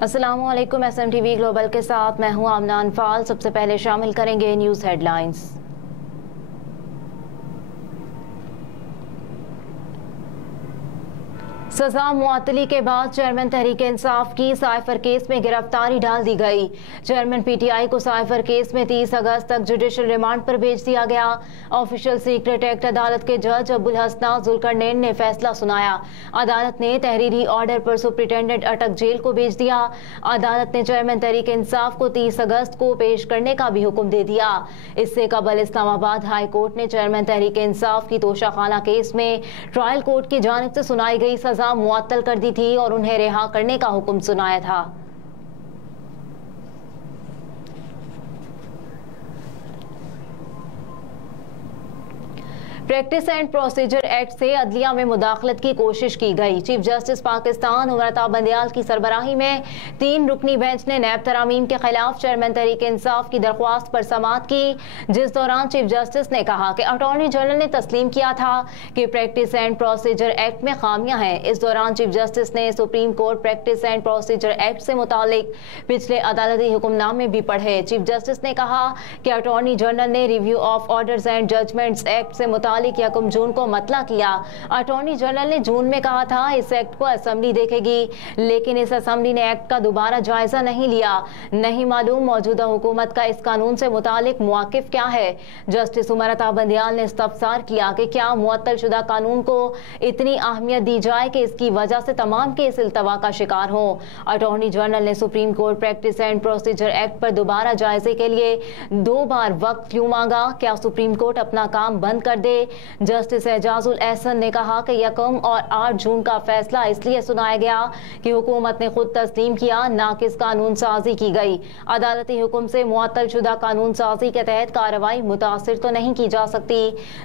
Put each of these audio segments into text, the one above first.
अस्सलामुअलैकुम। SMTV global के साथ मैं हूं आमना अनफाल। सबसे पहले शामिल करेंगे न्यूज़ हेडलाइंस। सजा मुअत्तली के बाद चेयरमैन तहरीक इंसाफ की साइफर केस में गिरफ्तारी डाल दी गई। चेयरमैन PTI को साइफर केस में 30 अगस्त तक जुडिशल रिमांड पर भेज दिया गया। ऑफिशियल सीक्रेट एक्ट अदालत के जज अबुल हसना जुल्करनैन ने फैसला सुनाया। अदालत ने तहरीरी ऑर्डर पर सुप्रिंटेंडेंट अटक जेल को भेज दिया। अदालत ने चेयरमैन तहरीक इंसाफ को 30 अगस्त को पेश करने का भी हुक्म दे दिया। इससे कबल इस्लामाबाद हाई कोर्ट ने चेयरमैन तहरीक इंसाफ की तोशाखाना केस में ट्रायल कोर्ट की जानिब से सुनाई गई सजा मुअत्तल कर दी थी और उन्हें रिहा करने का हुक्म सुनाया था। प्रैक्टिस एंड प्रोसीजर एक्ट से अदलिया में मुदाखलत की कोशिश की गई। चीफ जस्टिस पाकिस्तान उमरता बंदियाल की सरबराही में 3 रुकनी बेंच ने नैब तरामीम के खिलाफ चेयरमैन तहरीक इंसाफ की दरख्वास्त पर समाअत की, जिस दौरान चीफ जस्टिस ने कहा कि अटॉर्नी जनरल ने तस्लीम किया था कि प्रैक्टिस एंड प्रोसीजर एक्ट में खामियां हैं। इस दौरान चीफ जस्टिस ने supreme court practice and procedure act से मुतालिक पिछले अदालती हुक्मनामे भी पढ़े। चीफ जस्टिस ने कहा कि अटॉर्नी जनरल ने review of orders and judgments act से मुतालिक 1 जून को मतला किया। अटॉर्नी जनरल ने जून में कहा था इस एक्ट को असेंबली देखेगी, लेकिन इस असेंबली ने एक्ट का दोबारा जायजा नहीं लिया। नहीं मालूम मौजूदा हुकूमत का इस कानून से मुतालिक मौक़िफ़ क्या है। जस्टिस उमरता बंदियाल ने इस्तफसार किया कि क्या मुअत्तल शुदा कानून को इतनी अहमियत दी जाए कि इसकी वजह से तमाम केस इल्तवा का शिकार हों। अटॉर्नी जनरल ने supreme court practice and procedure act पर दोबारा जायजे के लिए 2 बार वक्त क्यों मांगा? क्या सुप्रीम कोर्ट अपना काम बंद कर दे? जस्टिस एजाजुल एहसन ने कहा कि 1 और 8 जून का फैसला इसलिए सुनाया गया कि हुकूमत ने खुद तस्लीम किया, ना कि कानून साजी की गई। अदालती हुक्म से मुअत्तल शुदा कानून साजी के तहत कार्रवाई मुतासिर तो नहीं की जा सकती।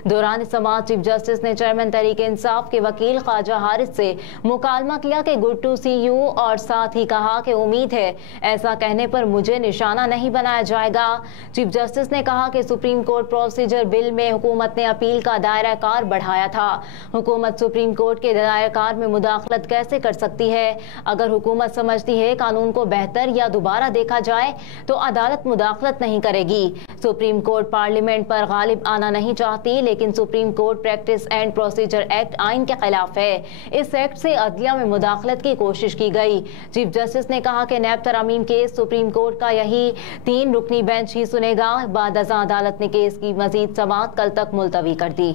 दौरान समाअत चीफ जस्टिस ने चेयरमैन तहरीक इंसाफ के वकील ख्वाजा हारिस से मुकालमा किया कि गुड टू सी यू, और साथ ही कहा कि उम्मीद है ऐसा कहने पर मुझे निशाना नहीं बनाया जाएगा। चीफ जस्टिस ने कहा कि सुप्रीम कोर्ट प्रोसीजर बिल में हुकूमत ने अपील का दायरा कार बढ़ाया था। हुकूमत सुप्रीम कोर्ट के दायरा कार में मुदाखलत कैसे कर सकती है? अगर हुकूमत समझती है कानून को बेहतर या दोबारा देखा जाए तो अदालत मुदाखलत नहीं करेगी। सुप्रीम कोर्ट पार्लियामेंट पर गालिब आना नहीं चाहती, लेकिन supreme court practice and procedure act आइन के खिलाफ है। इस एक्ट से अदलिया में मुदाखलत की कोशिश की गई। चीफ जस्टिस ने कहा कि नैब तरामीम केस सुप्रीम कोर्ट का यही 3 रुकनी बेंच ही सुनेगा। बाद अज़ां अदालत ने केस की मजीद समाअत कल तक मुलतवी कर दी।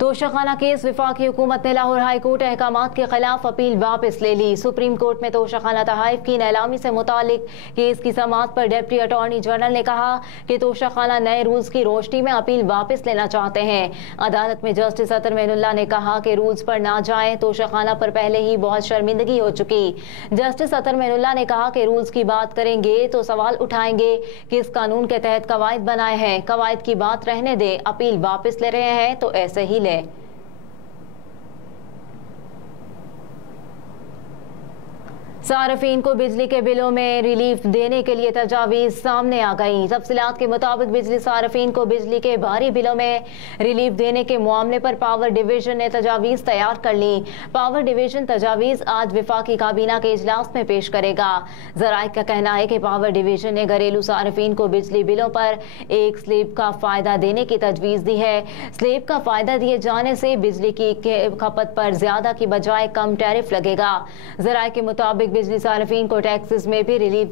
तोशाखाना केस विफाकी हुकूमत ने लाहौर हाई कोर्ट अहकामात के खिलाफ अपील वापस ले ली। सुप्रीम कोर्ट में तोशाखाना तहाइफ की नीलामी से मुतालिक केस की समाअत पर डिप्टी अटॉर्नी जनरल ने कहा कि तोशाखाना नए रूल्स की रोशनी में अपील वापस लेना चाहते हैं। अदालत में जस्टिस अतर मेनुल्लाह ने कहा कि रूल्स पर ना जाएं, तोशाखाना पर पहले ही बहुत शर्मिंदगी हो चुकी। जस्टिस अतर मेनुल्लाह ने कहा कि रूल्स की बात करेंगे तो सवाल उठाएंगे कि इस कानून के तहत कवायद बनाए हैं। कवायद की बात रहने दे, अपील वापस ले रहे हैं तो ऐसे ही ले। सार्फिन को बिजली के बिलों में रिलीफ देने के लिए तजावीज़ सामने आ गई। तफसीलात के मुताबिक बिजली सार्फिन को बिजली के भारी बिलों में रिलीफ देने के मामले पर पावर डिवीजन ने तजावीज़ तैयार कर ली। पावर डिवीजन तजावीज़ आज विफाकी काबीना के इजलास में पेश करेगा। ज़राए का कहना है कि पावर डिवीजन ने घरेलू सार्फिन को बिजली बिलों पर एक स्लैब का फ़ायदा देने की तजवीज़ दी है। स्लैब का फ़ायदा दिए जाने से बिजली की खपत पर ज़्यादा की बजाय कम टैरिफ लगेगा। ज़राए के मुताबिक बिजली सार्फिन को टैक्सेस में भी रिलीफ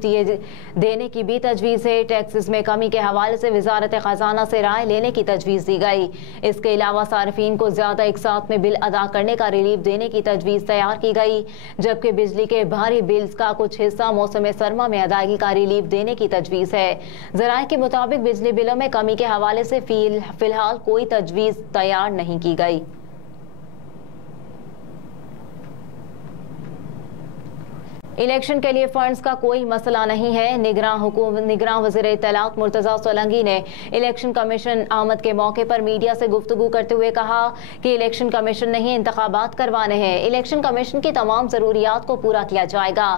देने की भी तजवीज़ है। टैक्सेस में कमी के हवाले से वजारत खजाना से राय लेने की तजवीज़ दी गई। इसके अलावा सार्फिन को ज़्यादा एक साथ में बिल अदा करने का रिलीफ देने की तजवीज़ तैयार की गई, जबकि बिजली के भारी बिल्स का कुछ हिस्सा मौसम सरमा में अदायगी का रिलीफ देने की तजवीज़ है। ज़राए के मुताबिक बिजली बिलों में कमी के हवाले से फिलहाल कोई तजवीज़ तैयार नहीं की गई। इलेक्शन के लिए फंड्स का कोई मसला नहीं है। निगरान वज़ीर इत्तलात मुर्तज़ा सोलंकी ने इलेक्शन कमीशन आमद के मौके पर मीडिया से गुफ्तगू करते हुए कहा कि इलेक्शन कमीशन ने ही इंतखाबात करवाने हैं। इलेक्शन कमीशन की तमाम ज़रूरियात को पूरा किया जाएगा।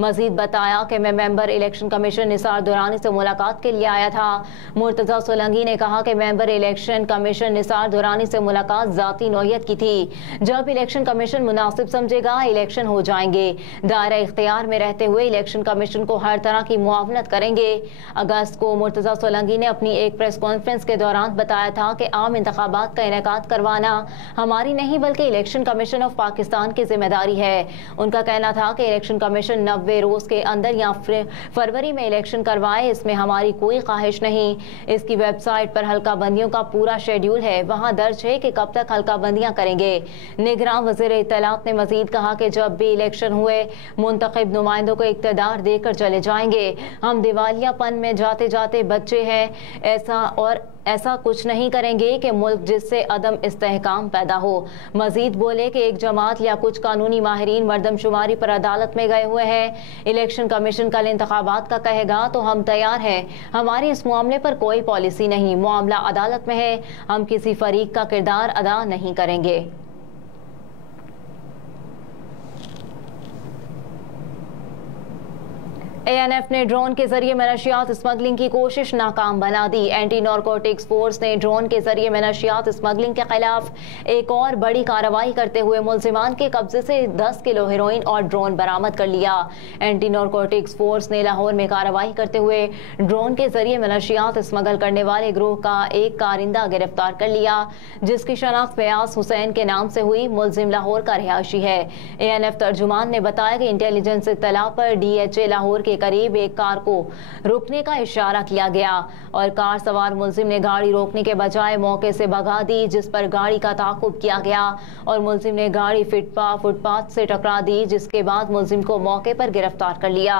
मजीद बताया कि मैं member election commission Nisar Durrani से मुलाकात के लिए आया था। मुर्तज़ा सोलंकी ने कहा कि member election commission Nisar Durrani से मुलाकात ज़ाती नौयत की थी। जब इलेक्शन कमीशन मुनासिब समझेगा इलेक्शन हो जाएंगे। दायरा इख्तियार में रहते हुए इलेक्शन कमीशन को हर तरह की मुआवनत करेंगे। अगस्त को मुर्तज़ा सोलंकी ने अपनी एक प्रेस कॉन्फ्रेंस के दौरान बताया था कि आम इंतखाबात का इनेकाद करवाना हमारी नहीं बल्कि इलेक्शन कमीशन ऑफ पाकिस्तान की जिम्मेदारी है। उनका कहना था कि इलेक्शन कमीशन 90 रोज के अंदर या फरवरी में इलेक्शन करवाए, इसमें हमारी कोई ख्वाहिश नहीं। इसकी वेबसाइट पर हल्का बंदियों का पूरा शेड्यूल है, वहाँ दर्ज है कि कब तक हल्का बंदियां करेंगे। निगरान वज़ीर इत्तलात ने मजीद कहा कि जब भी इलेक्शन हुए मुंतखब नुमाइंदों को इक़्तिदार देकर चले जाएंगे। हम दिवालियापन में जाते जाते बच्चे हैं, ऐसा कुछ नहीं करेंगे कि मुल्क जिससे अदम इस्तेहकाम पैदा हो। मजीद बोले कि एक जमात या कुछ कानूनी माहिरीन मर्दमशुमारी पर अदालत में गए हुए हैं। इलेक्शन कमीशन कल इंतखाबात का कहेगा तो हम तैयार हैं। हमारी इस मामले पर कोई पॉलिसी नहीं, मामला अदालत में है। हम किसी फरीक का किरदार अदा नहीं करेंगे। ANF ने ड्रोन के जरिए मनशियात स्मगलिंग की कोशिश नाकाम बना दी। एंटी नारकोटिक्स फोर्स ने ड्रोन के जरिए मनशियात स्मगलिंग के खिलाफ एक और बड़ी कार्रवाई करते हुए मुल्जिमान के कब्जे से 10 किलो हेरोइन और ड्रोन बरामद कर लिया। एंटी नारकोटिक्स फोर्स ने लाहौर में कार्रवाई करते हुए ड्रोन के जरिए मनशियात स्मगल करने वाले ग्रोह का एक कारिंदा गिरफ्तार कर लिया, जिसकी शनाख्त फयाज हुसैन के नाम से हुई। मुल्जिम लाहौर का रिहायशी है। ANF तर्जुमान ने बताया कि इंटेलिजेंस इत्तला पर DHA लाहौर के करीब एक कार को रुकने का इशारा किया गया और कार सवार मुल्जिम ने गाड़ी रोकने के बजाय मौके से भगा दी, जिस पर गाड़ी का ताक़ुब किया गया और मुल्जिम ने गाड़ी फुटपाथ से टकरा दी, जिसके बाद मुल्जिम को मौके पर गिरफ्तार कर लिया।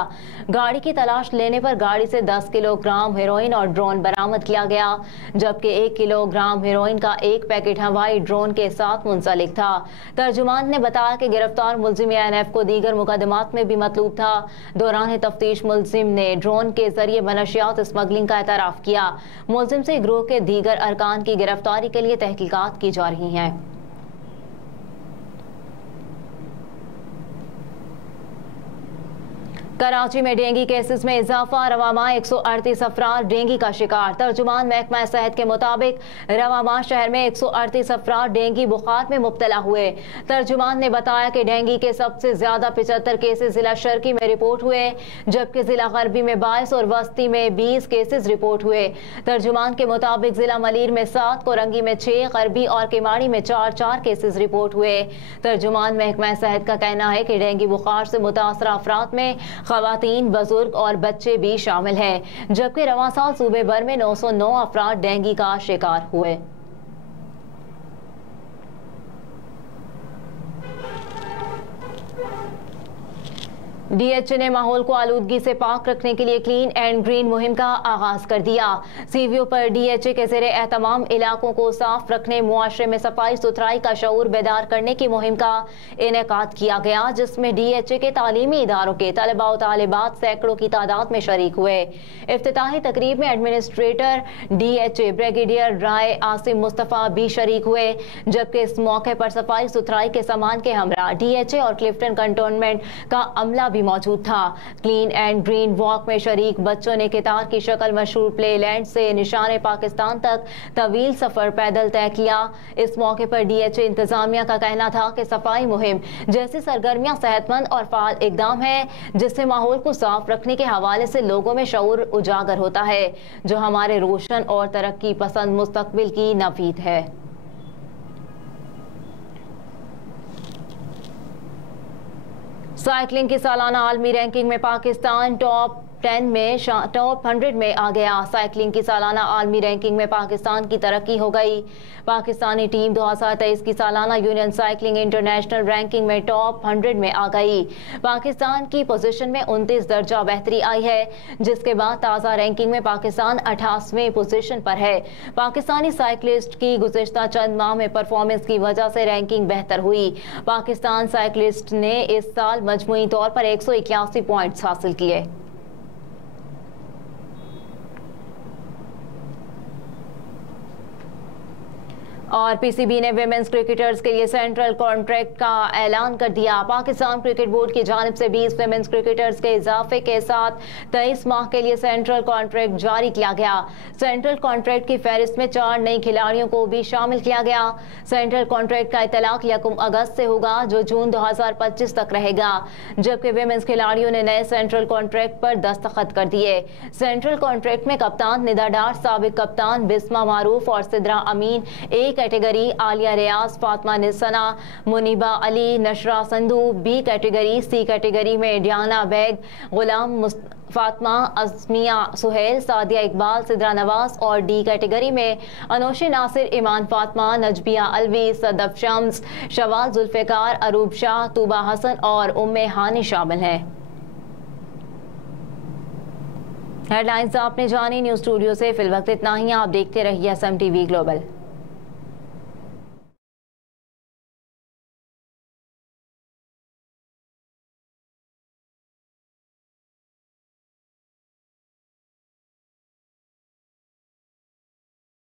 गाड़ी की तलाश लेने पर गाड़ी से 10 किलोग्राम हेरोइन और ड्रोन बरामद किया गया, जबकि 1 किलोग्राम हेरोइन का एक पैकेट हवाई ड्रोन के साथ मुंसलिक था। तर्जुमान ने बताया कि गिरफ्तार मुल्जिम ANF को दीगर मुकदमात में भी मतलूब था। दौरान तफ्तीश मुल्जिम ने ड्रोन के जरिए मनशियात स्मगलिंग का एतराफ़ किया। मुल्जिम से गिरोह के दीगर अरकान की गिरफ्तारी के लिए तहकीकात की जा रही हैं। कराची में डेंगू केसेस में इजाफा, रवामा 138 अफराद डेंगू का शिकार। तर्जुमान महकमा सेहत के मुताबिक रवामा शहर में 138 अफराद डेंगू बुखार में मुब्तला हुए। तर्जुमान ने बताया कि डेंगू के सबसे ज्यादा 75 केसेस जिला शर्की में रिपोर्ट हुए, जबकि जिला गरबी में 22 और वस्ती में 20 केसेस रिपोर्ट हुए। तर्जुमान के मुताबिक जिला मलीर में 7, कोरंगी में 6, गरबी और किमाड़ी में 4 केसेस रिपोर्ट हुए। तर्जुमान महकमा सेहत का कहना है कि डेंगू बुखार से मुतासरा अफराद में खवातीन, बुजुर्ग और बच्चे भी शामिल हैं, जबकि रवां साल सूबे भर में 909 अफराद डेंगू का शिकार हुए। DHA ने माहौल को आलूदगी से पाक रखने के लिए क्लीन एंड ग्रीन मुहिम का आगाज कर दिया। CVO पर DHA के ज़ेरे एहतमाम इलाकों को साफ रखने, मुआशरे में सफाई सुथराई का शऊर बेदार करने की मुहिम का इनेकाद किया गया, जिसमें DHA के तालीमी इदारों के तलबा और तालिबात सैकड़ों की तादाद में शरीक हुए। इफ्तिताही तकरीब में एडमिनिस्ट्रेटर DHA ब्रिगेडियर राय आसिम मुस्तफ़ा भी शरीक हुए, जबकि इस मौके पर सफाई सुथराई के सामान के हमरा DHA और क्लिफ्टन कंटोनमेंट का अमला मौजूद था। क्लीन एंड ग्रीन वॉक में शरीक बच्चों ने कितार की शक्ल मशहूर प्ले लैंड से निशाने पाकिस्तान तक तवील सफर पैदल तय किया। इस मौके पर DHA इंतजामिया का कहना था कि सफाई मुहिम जैसी सरगर्मियां सेहतमंद और फाल इकदाम है, जिससे माहौल को साफ रखने के हवाले से लोगों में शऊर उजागर होता है, जो हमारे रोशन और तरक्की पसंद मुस्तकबिल की नवीद है। साइकिलिंग की सालाना आलमी रैंकिंग में पाकिस्तान टॉप 10 में टॉप 100 में आ गया। साइकिलिंग की सालाना आलमी रैंकिंग में पाकिस्तान की तरक्की हो गई। पाकिस्तानी टीम 2023 की सालाना यूनियन साइकिलिंग इंटरनेशनल रैंकिंग में टॉप 100 में आ गई। पाकिस्तान की पोजीशन में 29 दर्जा बेहतरी आई है, जिसके बाद ताज़ा रैंकिंग में पाकिस्तान 88वें पोजीशन पर है। पाकिस्तानी साइकिलिस्ट की गुज़िश्ता चंद माह में परफॉर्मेंस की वजह से रैंकिंग बेहतर हुई। पाकिस्तान साइकिलिस्ट ने इस साल मजमूई तौर पर 181 पॉइंट्स हासिल किए। और पीसीबी ने विमेंस क्रिकेटर्स के लिए सेंट्रल कॉन्ट्रैक्ट का ऐलान कर दिया। पाकिस्तान क्रिकेट बोर्ड की जानिब से 20 विमेंस क्रिकेटर्स के इजाफे के साथ 23 माह के लिए सेंट्रल कॉन्ट्रैक्ट जारी किया गया। सेंट्रल कॉन्ट्रैक्ट की फहरिस्त में 4 नई खिलाड़ियों को भी शामिल किया गया। सेंट्रल कॉन्ट्रैक्ट का इतलाक 1 अगस्त से होगा, जो जून 2025 तक रहेगा, जबकि विमेंस खिलाड़ियों ने नए सेंट्रल कॉन्ट्रैक्ट पर दस्तखत कर दिए। सेंट्रल कॉन्ट्रैक्ट में कप्तान निदा डार, साबिक कप्तान बिस्मा मारूफ और Sidra Amin A category, Aliya Riaz, Fatima Nisna, Muneeba Ali, Nashra Sandhu B category, C category में डियाना बैग, गुलाम फातिमा, अज़मिया सुहेल, सादिया इकबाल, सिद्रा नवाज और डी कैटेगरी में अनोशी नासिर, ईमान फातिमा, नजबिया अलवी, सदफ शम्स, शवाल जुल्फ़िकार, अरूब शाह, तूबा हसन और उम्मे हानी शामिल हैं। हेडलाइंस आपने जानी। न्यूज़ स्टूडियो से फिलवक्त इतना ही। आप देखते रहिए SM TV ग्लोबल।